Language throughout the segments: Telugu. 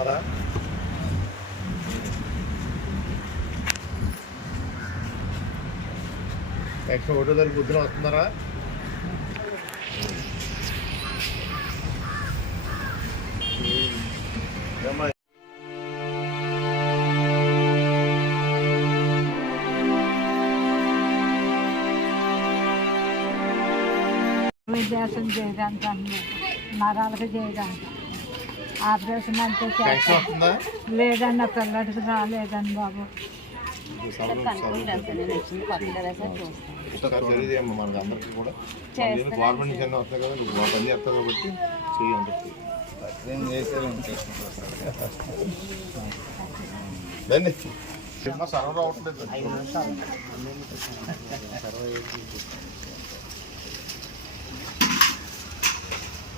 వస్తున్నారా? నెక్స్ట్ 1వ తారీఖు పొద్దున వస్తున్నారా? విద్యాసం చేయడానికి నరాలకు చేయడానికి ఆపరేషన్ అంటే లేదన్న పిల్లడికి రాలేదండి బాబు. మనకి అందరికీ కూడా గవర్నమెంట్ నుంచి అన్నీ వస్తాయి కదా, నువ్వు పని చేస్తావు కాబట్టి చెయ్యి అందరికి సర్వ రావట్లేదు.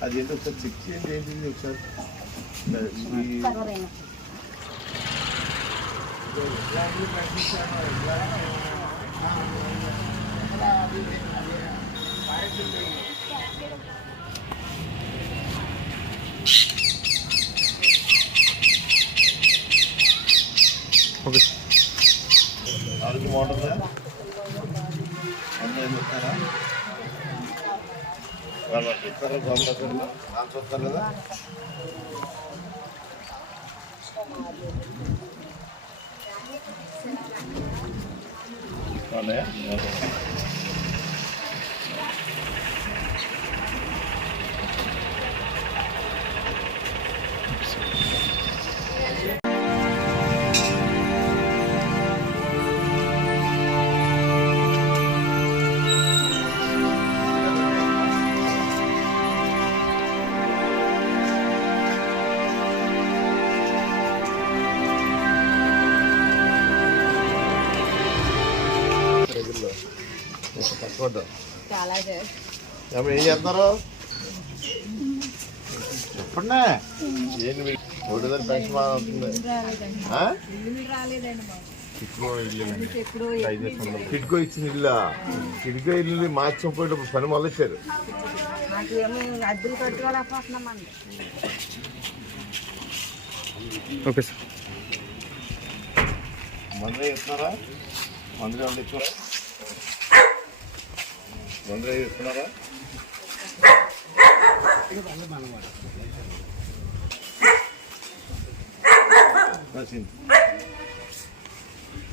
అది ఏంటి ఒకసారి చెక్ చేయండి, ఏంటి ఒకసారి ఆరోగ్యం బాగుంటుందా? అన్నీ చెప్తారా? వాళ్ళు చెప్తారా? గవర్నమెంట్ చూస్తారు కదా. ఏం చేస్తున్నారు చెప్పండి. ఏంటి మీకు 1వ తారీఖు పెన్షన్ బాగా అవుతుంది? కిడ్కో ఇచ్చిన ఇల్లు, కిడ్కో ఇల్లు మార్చిపోయేటప్పుడు పని మొదలెట్టారు. Okay sir. మందులు ఇస్తున్నారా? మందులు ఏమన్నా ఇస్తున్నారా? మందులు ఇస్తున్నారా?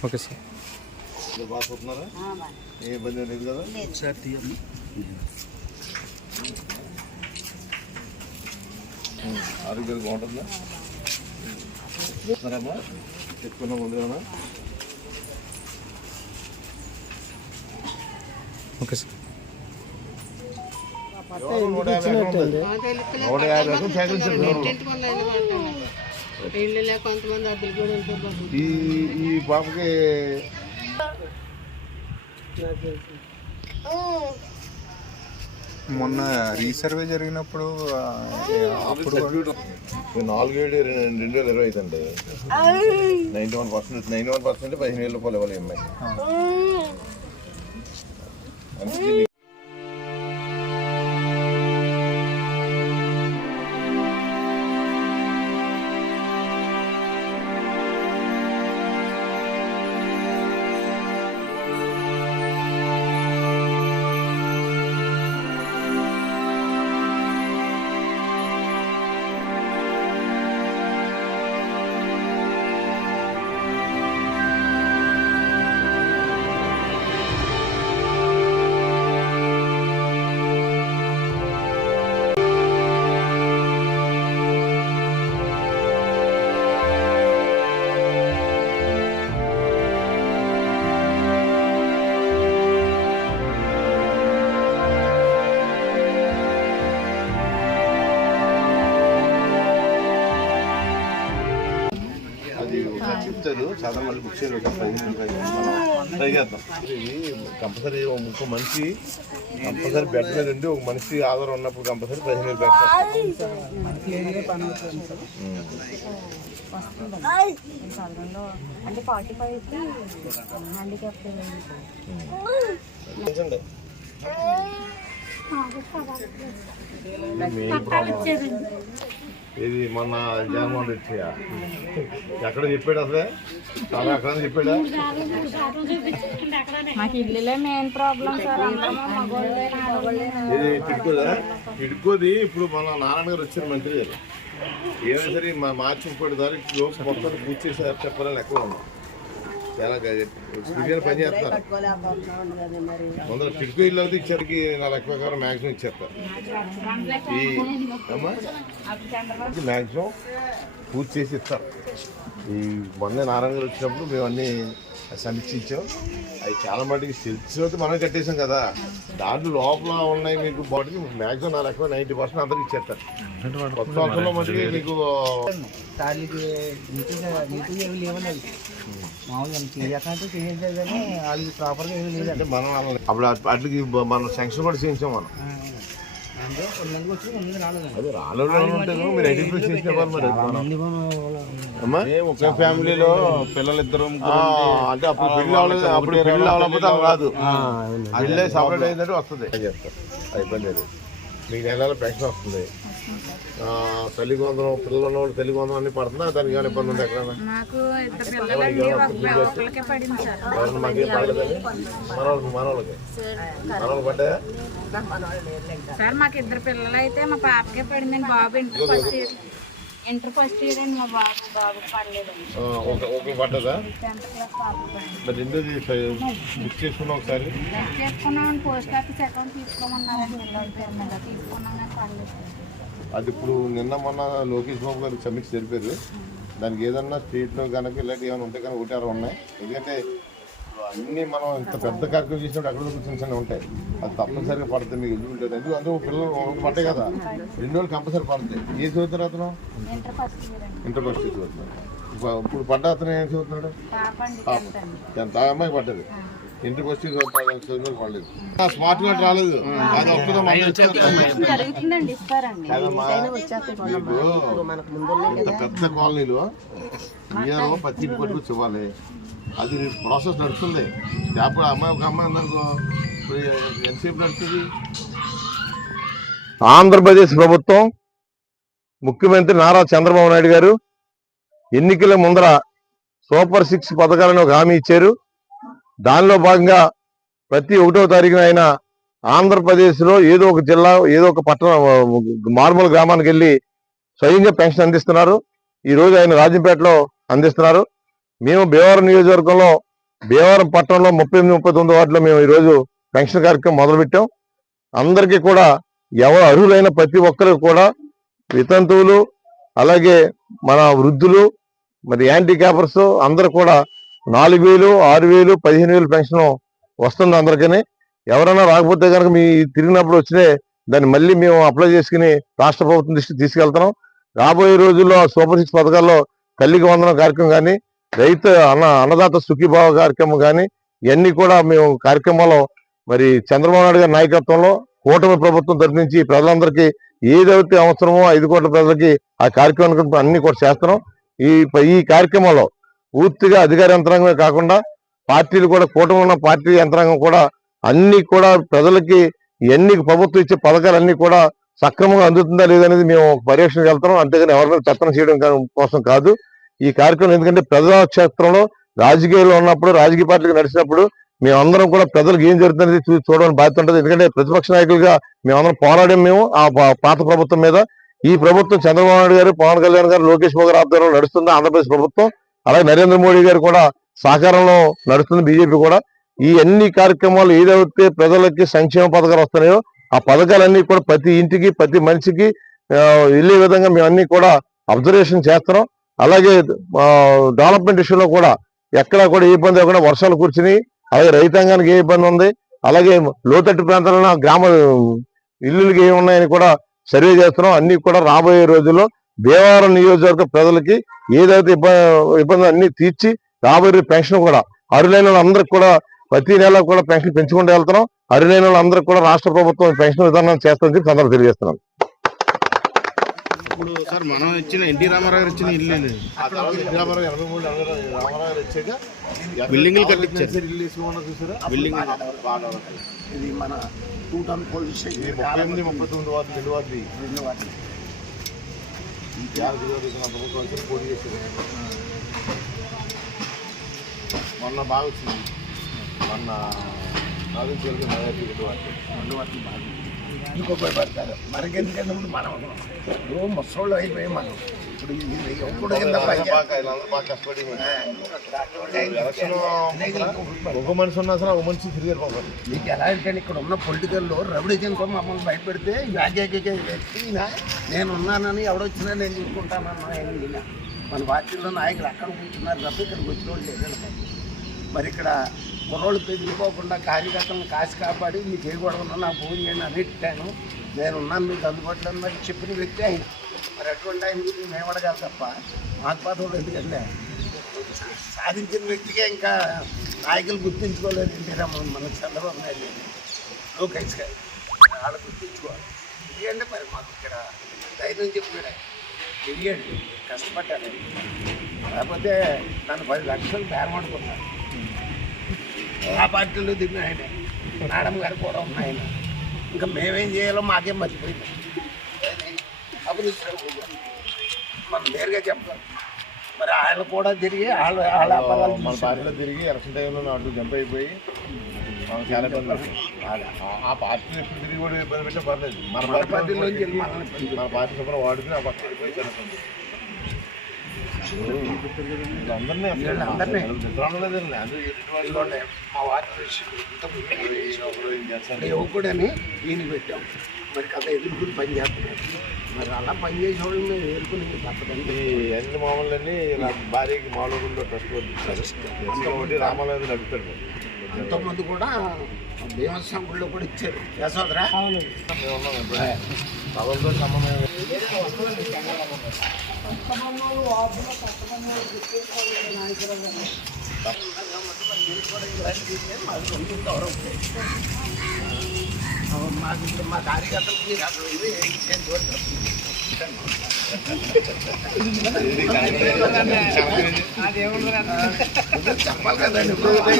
Okay sir. బాగా చూస్తున్నారా? ఏ ఇబ్బంది లేదు కదా? ఆరోగ్యం బాగుంటుందా? చూస్తున్నారమ్మా? చెప్పుకున్నా ముందుగా. Okay sir. 150 ఈ పాపకి మొన్న రీసర్వే జరిగినప్పుడు 4/7/2025 అండి. 91% 15,000 రూపాయలు ఇవ్వాలి అమ్మాయి. చెప్తారు చాలా మళ్ళీ బుక్ చేయలేదు. ట్రై చేద్దాం. ఇది కంపల్సరీ ఇంకో మనిషి కంపల్సరీ బెడ్ మీద ఉండి ఒక మనిషి ఆధారం ఉన్నప్పుడు కంపల్సరీ 15,000 బ్యాగ్స్ మెయిన్ ప్రాబ్లం ఇది మొన్న జగన్మోహన్ రెడ్డి ఎక్కడ చెప్పాడు అసలే చాలా ఎక్కడ చెప్పాడా? మాకు ఇల్లులే మెయిన్ ప్రాబ్లం సార్. ఇది టిడ్కోదా? టిడ్కోది ఇప్పుడు మన నారాయణ గారు వచ్చారు మంత్రి గారు, ఏమైనా సరే మార్చి 30 తారీఖు లోపు మొత్తం పూర్తి చేసారు చెప్పాలని ఎక్కడ ఉన్నాం. చాలా స్పీడ్గా పని చేస్తారు. ముందర టిడ్కో ఇల్లు అయితే ఇచ్చరికి 4 లక్షల ప్రకారం మ్యాక్సిమం ఇచ్చేస్తారు. ఈ మ్యాక్సిమం పూర్తి చేసి ఇస్తారు. ఈ మొన్న నారాయణ గారు వచ్చినప్పుడు మేము అన్నీ సమీక్షించాం. అవి చాలా మటుకు తెలిసి మనం కట్టేసాం కదా, దాంట్లో లోపల ఉన్నాయి మీకు బాడీ మ్యాక్సిమం 4 లక్షల 90% అందరికి ఇచ్చేస్తారు. కొత్త సంవత్సరంలో మటుకు మీకు అంటే మనం అప్పుడు వాటికి మనం శాంక్షన్ కూడా చేయించాం. మనం అదే రాలేదు మీరు ఐడెంటిఫై చేసిన మరి ఒకే ఫ్యామిలీలో పిల్లలిద్దరు అంటే అప్పుడు పెళ్లి అవ్వలేదు, అప్పుడు పెళ్లి అవ్వకపోతే అవి రాదు. పెళ్ళి సపరేట్ అయిందంటే వస్తుంది చెప్తారు. ఇబ్బంది లేదు. మీకు నెలల పెన్షన్ వస్తుంది. తల్లికి వందనం పిల్లలు ఉన్నవాళ్ళు తల్లికి వందనం అన్ని పడుతున్నా దానికి ఏమైనా ఇబ్బంది ఉంది? ఎక్కడ మాకేం పడలేదండి. మనవాళ్ళకి పడ్డాయా సార్? మాకు 2 పిల్లలు అయితే మా పాపకే పడిందండి. బాబు ఇంటర్ ఫస్ట్ ఇయర్ అండి. మా బాబు పడలేదండి. ఒక పడ్డదా? మరి ఎందుకు బుక్ చేసుకున్నాం ఒకసారి? చేసుకున్నామని పోస్ట్ ఆఫీస్ అకౌంట్ తీసుకోమన్నారండి. పిల్లల పేరు మీద తీసుకున్నాం కానీ పడలేదు. అది ఇప్పుడు నిన్న మొన్న లోకేష్ బాబు గారు సమీక్ష జరిపారు. దానికి ఏదన్నా స్టేట్లో కనుక ఇలాంటి ఏమైనా ఉంటే కనుక 1 6 ఉన్నాయి. ఎందుకంటే అన్నీ మనం ఇంత పెద్ద కార్యక్రమం చేసినప్పుడు ఎక్కడ చిన్న చిన్న ఉంటాయి. అది తప్పనిసరిగా పడుతుంది. మీకు ఎదురు ఉంటుంది. ఎందుకు అందుకు పిల్లలు పడ్డాయి కదా, 2 రోజులు కంపల్సరీ పడుతుంది. ఏ చదువుతారు అతను? ఇంటర్ ఫస్ట్ ఇయర్ చదువుతున్నాడు. ఇప్పుడు పడ్డ అతను ఏం చదువుతున్నాడు? 10th. ఆ అమ్మాయి పడ్డది ఇంటర్ ఫస్ట్ చదువు పడలేదు. స్మార్ట్ కార్డ్ రాలేదు. అది వస్తుందో ఇంత పెద్ద కాలనీలో ఏదో పత్తి పట్టుకొచ్చి ఇవ్వాలి. అది ప్రాసెస్ నడుస్తుంది. అప్పుడు అమ్మాయి ఒక అమ్మాయి అందరికో ఎంతసేపు నడుస్తుంది? ఆంధ్రప్రదేశ్ ప్రభుత్వం ముఖ్యమంత్రి నారా చంద్రబాబు నాయుడు గారు ఎన్నికల ముందర సూపర్ 6 పథకాలను ఒక హామీ ఇచ్చారు. దానిలో భాగంగా ప్రతి 1వ తారీఖున ఆయన ఆంధ్రప్రదేశ్లో ఏదో ఒక జిల్లా ఏదో ఒక పట్టణం మారుమూల గ్రామానికి వెళ్ళి స్వయంగా పెన్షన్ అందిస్తున్నారు. ఈరోజు ఆయన రాజంపేటలో అందిస్తున్నారు. మేము భీమవరం నియోజకవర్గంలో భీమవరం పట్టణంలో 38, 39 వార్డులో మేము ఈరోజు పెన్షన్ కార్యక్రమం మొదలుపెట్టాం. అందరికీ కూడా ఎవరు అర్హులైన ప్రతి ఒక్కరికి కూడా వితంతువులు అలాగే మన వృద్ధులు మరి హ్యాండిక్యాపర్స్ అందరూ కూడా 4,000, 6,000, 15,000 పెన్షన్ వస్తుంది అందరికీ. ఎవరైనా రాకపోతే కనుక మీ తిరిగినప్పుడు వచ్చినే దాన్ని మళ్ళీ మేము అప్లై చేసుకుని రాష్ట్ర ప్రభుత్వం దృష్టికి తీసుకెళ్తున్నాం. రాబోయే రోజుల్లో సూపర్ 6 పథకాల్లో తల్లికి వందనం కార్యక్రమం కానీ రైతు అన్నదాత సుఖీభావ కార్యక్రమం కానీ ఇవన్నీ కూడా మేము కార్యక్రమాల్లో మరి చంద్రబాబు నాయుడు గారి నాయకత్వంలో కూటమి ప్రభుత్వం తరఫు నుంచి ప్రజలందరికీ ఏదైతే అవసరమో 5 కోట్ల ప్రజలకి ఆ కార్యక్రమానికి అన్ని కూడా చేస్తున్నాం. ఈ కార్యక్రమంలో పూర్తిగా అధికార యంత్రాంగమే కాకుండా పార్టీలు కూడా కూటమి ఉన్న పార్టీ యంత్రాంగం కూడా అన్ని కూడా ప్రజలకి ఇవన్నీ ప్రభుత్వం ఇచ్చే పథకాలన్నీ కూడా సక్రమంగా అందుతుందా లేదనేది మేము పర్యవేక్షణకు వెళ్తున్నాం. అంతేగాని ఎవరి మీద చట్టం చేయడం కోసం కాదు ఈ కార్యక్రమం. ఎందుకంటే ప్రజాక్షేత్రంలో రాజకీయాల్లో ఉన్నప్పుడు రాజకీయ పార్టీలకు నడిచినప్పుడు మేమందరం కూడా ప్రజలకు ఏం జరుగుతుందనేది చూడడానికి బాధ్యత ఉంటుంది. ఎందుకంటే ప్రతిపక్ష నాయకులుగా మేమందరం పోరాడాం మేము ఆ పాత ప్రభుత్వం మీద. ఈ ప్రభుత్వం చంద్రబాబు నాయుడు గారు, పవన్ కళ్యాణ్ గారు, లోకేష్ బాబు గారు ఆధ్వర్యంలో నడుస్తుంది ఆంధ్రప్రదేశ్ ప్రభుత్వం. అలాగే నరేంద్ర మోడీ గారు కూడా సహకారంలో నడుస్తుంది బీజేపీ కూడా. ఈ అన్ని కార్యక్రమాలు ఏదైతే ప్రజలకి సంక్షేమ పథకాలు వస్తున్నాయో ఆ పథకాలన్నీ కూడా ప్రతి ఇంటికి ప్రతి మనిషికి వెళ్ళే విధంగా మేము అన్ని కూడా అబ్జర్వేషన్ చేస్తున్నాం. అలాగే డెవలప్మెంట్ ఇష్యూలో కూడా ఎక్కడా కూడా ఏ ఇబ్బంది లేకుండా వర్షాలు కూర్చుని అలాగే రైతాంగానికి ఏ ఇబ్బంది ఉంది అలాగే లోతట్టు ప్రాంతాలలో గ్రామ ఇల్లులకి ఏమున్నాయని కూడా సర్వే చేస్తున్నాం. అన్ని కూడా రాబోయే రోజుల్లో భీమవరం నియోజకవర్గ ప్రజలకి ఏదైతే ఇబ్బంది అన్ని తీర్చి రాబోయే పెన్షన్ కూడా అర్హులైన వాళ్ళందరికీ కూడా ప్రతి నెల కూడా పెన్షన్ పెంచుకుంటూ వెళ్తున్నాం. అర్హులైన వాళ్ళందరికీ కూడా రాష్ట్ర ప్రభుత్వం పెన్షన్ విధానం చేస్తుందని చెప్పి సందర్భంగా తెలియజేస్తున్నాం. ఇప్పుడు సార్ మనం ఇచ్చిన ఎన్టీ రామారావు గారు ఇచ్చిన ఇల్లు బిల్డింగ్లు కట్టించారు. బిల్డింగ్ ఇది మన 2 టౌన్ పోలీస్ స్టేషన్ 39 వార్డులు కలిసి పోటీ చేసేది. మొన్న బాగా వచ్చింది. మొన్న నాలుగు తెలుగు మెజార్టీ ఇంకొకటి పడతారు మనకెందుకంటే మనం ఇప్పుడు ముసలోళ్ళు అయిపోయాం మనం. ఇప్పుడు ఎప్పుడు బాగా కష్టపడి ఒక మనిషి ఉన్నా సరే ఒక మనిషి తిరిగారు పాపం. మీకు ఎలా అంటే ఇక్కడ ఉన్న పొలిటికల్లో రౌడీజంతో మమ్మల్ని బయటపెడితే వ్యక్తినా నేను ఉన్నానని ఎవడొచ్చినా నేను చూసుకుంటానన్నా ఆయన మన పార్టీలో నాయకులు అక్కడ కూర్చున్నారు తప్ప ఇక్కడికి వచ్చిన వాళ్ళు లేదండి. మరి ఇక్కడ కుర్రోళ్ళు పెరిగిపోకుండా కార్యకర్తలను కాసి కాపాడి మీకు చేయకూడదు నాకు ఫోన్ చేయండి అన్నిటికాను నేను ఉన్నాను మీకు అందుబాటులో మరి చెప్పిన వ్యక్తి ఆయన. మరి అటువంటి ఆయన గురించి మేము అడగాలి తప్ప మాత్పాతలు ఎందుకంటే సాధించిన వ్యక్తికే ఇంకా నాయకులు గుర్తించుకోలేదు మన చంద్రబాబు నాయుడు లోకేష్ గారు వాళ్ళు గుర్తించుకోవాలి. ఎందుకంటే మరి మాకు ఇక్కడ ధైర్యం చెప్పాడు తిరిగండి కష్టపడ్డాను లేకపోతే నన్ను 10 లక్షలు బేరమాడుకున్నాను. ఆ పార్టీలో దిగిన ఆయన మేడం గారు కూడా ఉన్నాయన. ఇంకా మేమేం చేయాలో మాకేం మర్చిపోయింది. అభివృద్ధి మనం నేరుగా చెప్తాం. మరి ఆయన కూడా తిరిగి వాళ్ళ మన పార్టీలో తిరిగి ఎలక్షన్ టైంలో అటు జంప్ అయిపోయి చాలా ఇబ్బంది పడుతుంది. ఆ పార్టీ ఎప్పుడు తిరిగి కూడా ఇబ్బంది పెట్టే పర్లేదు. మన పార్టీలోంచి మన పార్టీ సభలో వాడుకుని ఆ పక్కన వెళ్ళిపోయి జరుగుతుంది. యువకుడని ఈయన పెట్టాం. మరి కథ ఎదుర్కొని పని చేస్తున్నాడు. మరి అలా పనిచేసే వాళ్ళు మేము ఎదుర్కొని తప్పదండి. అన్ని మామూలన్నీ భార్యకి మామూలు ట్రస్ట్ ఒకటి రామాలయం నడుపుతాడు. ఎంతోమంది కూడా భీమస్వామి గుడిలో కూడా ఇచ్చారు. యశోదరా పదవులతో సంబంధం మా కార్యకర్తలకి అసలు ఇది చెప్పాలి కదండి.